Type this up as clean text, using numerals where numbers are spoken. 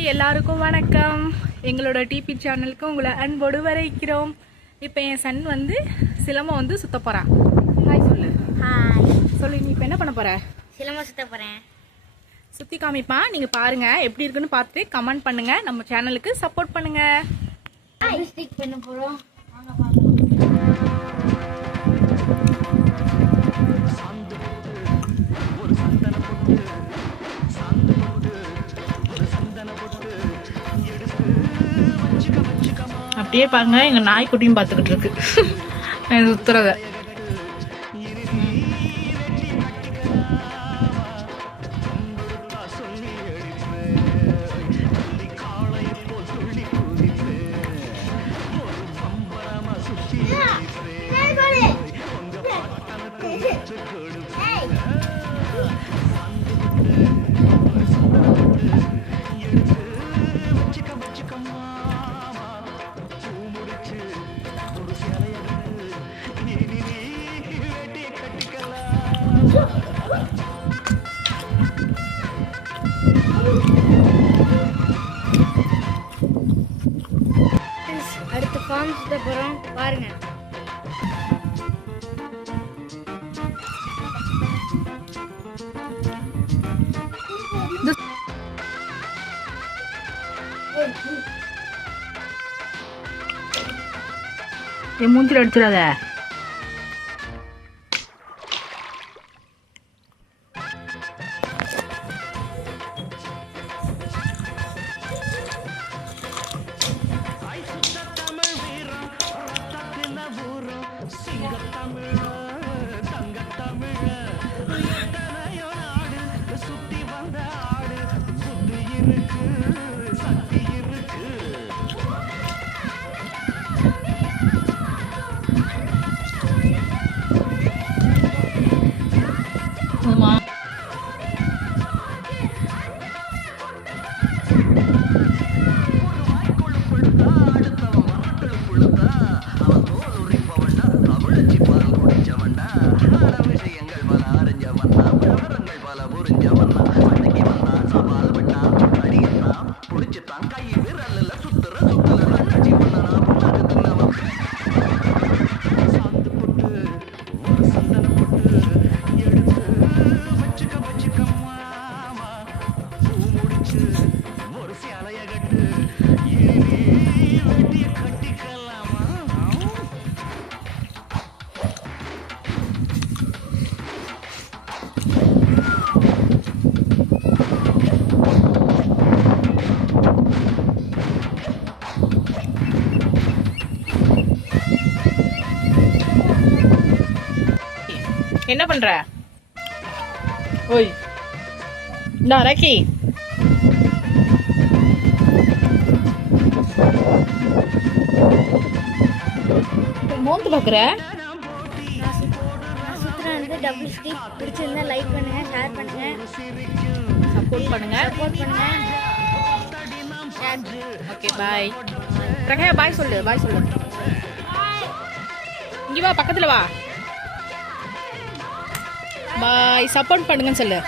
Hi, எல்லாருக்கும் வணக்கம். எங்களோட டிபி சேனலுக்கு உங்களை அன்போடு வரவேற்கிறோம். இப்போ என் சன் வந்து சிலம்பம் வந்து சுத்த போகிறான். ஹாய் சொல்லு. ஹாய் சொல்லு. நீ இப்போ என்ன பண்ண போகிற? சிலம்பம் சுத்த போகிறேன். சுற்றி காமிப்பான். நீங்கள் பாருங்கள், எப்படி இருக்குன்னு பார்த்துட்டு கமெண்ட் பண்ணுங்கள். நம்ம சேனலுக்கு சப்போர்ட் பண்ணுங்கள். ஸ்டிக் பண்ண போகிறோம். வாங்க பார்க்கலாம். அப்படியே பாருங்க, எங்கள் நாய்க்குட்டியும் பார்த்துக்கிட்டு இருக்கு சுத்துறத. அடுத்து ஃபார்ம் சுத்த போகிறோம், பாருங்க. என் மூஞ்சில் அடிச்சிடாத. என்ன பண்ற? ஓய், இந்தா ராக்கி. மோந்து பாக்குற? நான் சுத்துறேன் வந்து டபுள் ஸ்டிக். பிடிச்சிருந்தா லைக் பண்ணுங்க, ஷேர் பண்ணுங்க, சப்போர்ட் பண்ணுங்க. ஓகே, பாய். ரகையா பாய் சொல்லு. பாய் சொல்லு. இங்க வா, பக்கத்துல வா. பாய். சப்போர்ட் பண்ணுங்கன்னு சொல்லு.